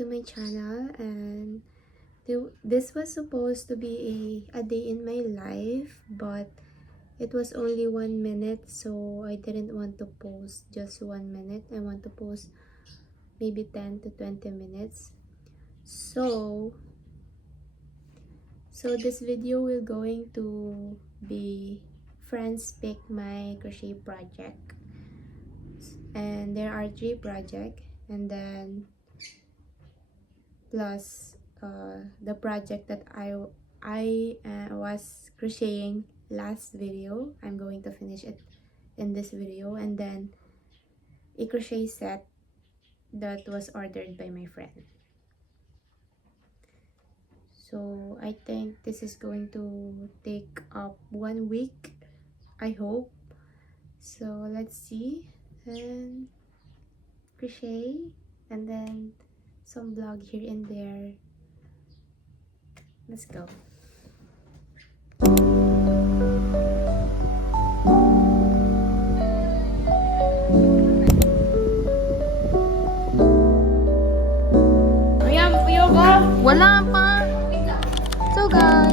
to my channel, and this was supposed to be a day in my life, but it was only 1 minute, so I didn't want to post just 1 minute. I want to post maybe 10 to 20 minutes. So this video will going to be friends pick my crochet project, and there are 3 projects, and then plus the project that I was crocheting last video. I'm going to finish it in this video, and then a crochet set that was ordered by my friend. So I think this is going to take up 1 week, I hope. So let's see, and crochet, and then some vlog here and there. Let's go. Wala pa. So guys,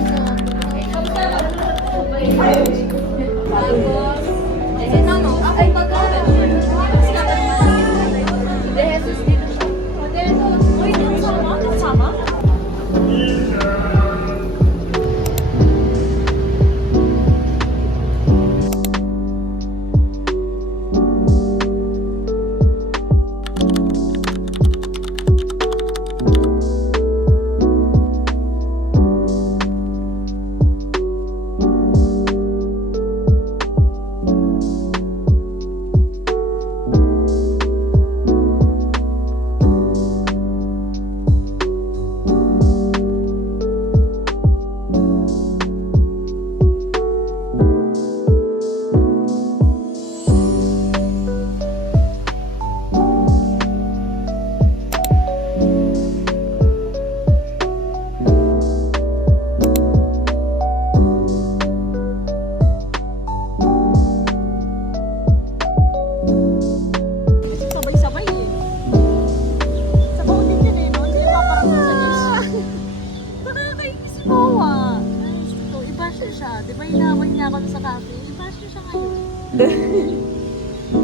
di ba inaway niya ako sa cafe? I-bash niya siya ngayon.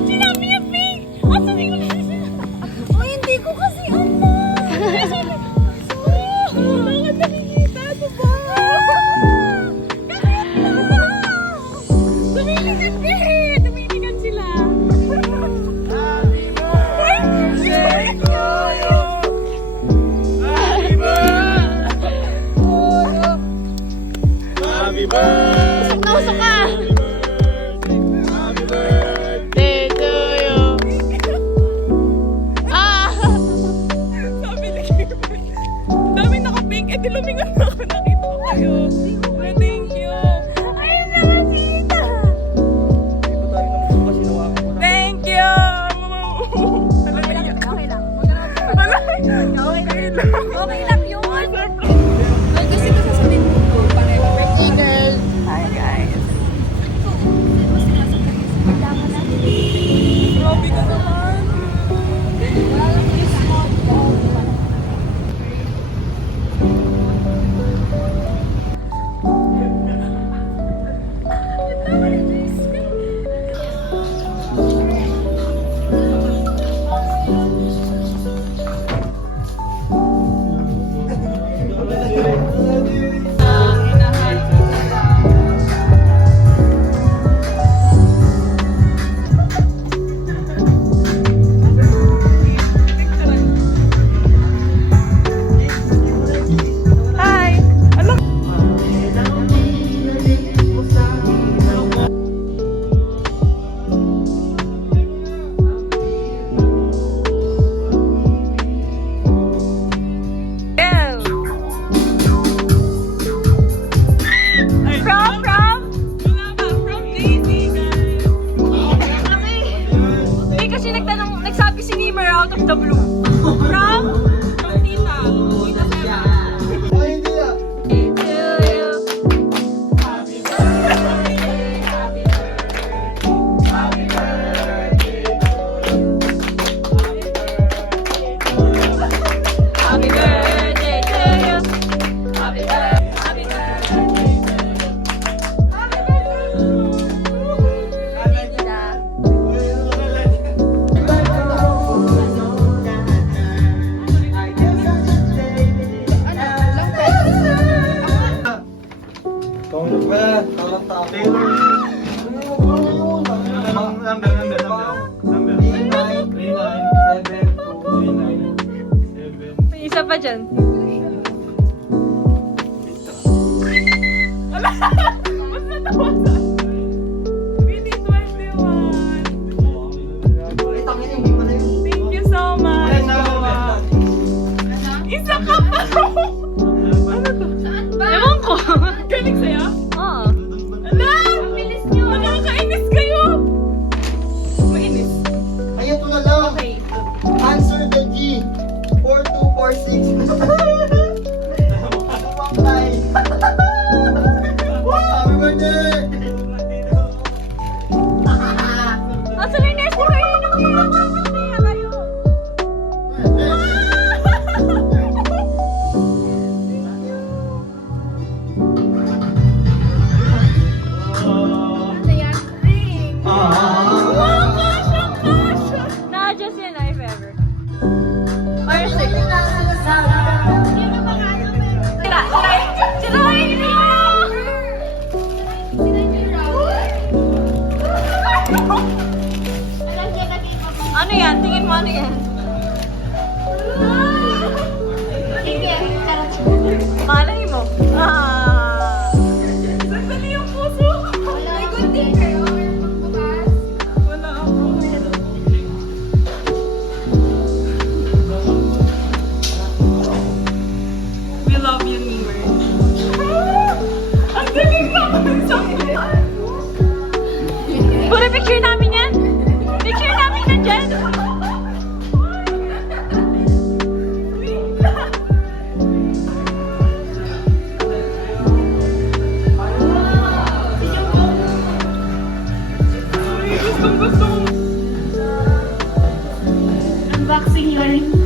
Sinabi niya, Pink! Sabi ko na siya. Hindi ko kasi alam. Bakit nakikita? Ito ba? Kahit na! Tumiligan sila. Happy birthday to you! Happy birthday! Usok ka! Happy birthday to you! Sabi ni Kimber, dami naka-pink, di lumingan na ako, nakita ko kayo. Thank you! Ayun naman si Lita! Thank you! Okay lang. Okay lang yun! Kasi ito sasabihin ko, pareho. Hey girl! Hi guys! Grabe ka naman! Wala lang yung small ball. the blue. From Tita. Tita Sema. Ay, hindi ah. Happy birthday, happy birthday, happy birthday to you. Happy birthday to you. Happy ba dyan? Wala! Mas natawasan! BD21! Thank you so much! Isa ka pa! Ano to? Saan ba? Ewan ko! Galing sa'yo? Oo. Ala! Bilis nyo. Nakakainis kayo! Mainis. Ay, ito na lang. Okay. Answer the G. 4246. Pangkay. Happy birthday! Ah, sa Liners, di kayo nung pinapapasaya kayo. Ano yan? Ring. Na-adjust yan if ever. Or six. Hindi mo ba kaya meron? Tirahin niyo! Alam niya na di ba? Ano yan? Tingin mo ano yan? Sige, charot. Malay mo. Ah! Sandali yung puso! Wala may good thing kayo. Meron pang bukas. Wala ako. We love you, Nimer. Ang galing naman sa Puro picture namin yan! Picture namin nandyan! Gustong gusto ko. Unboxing learning.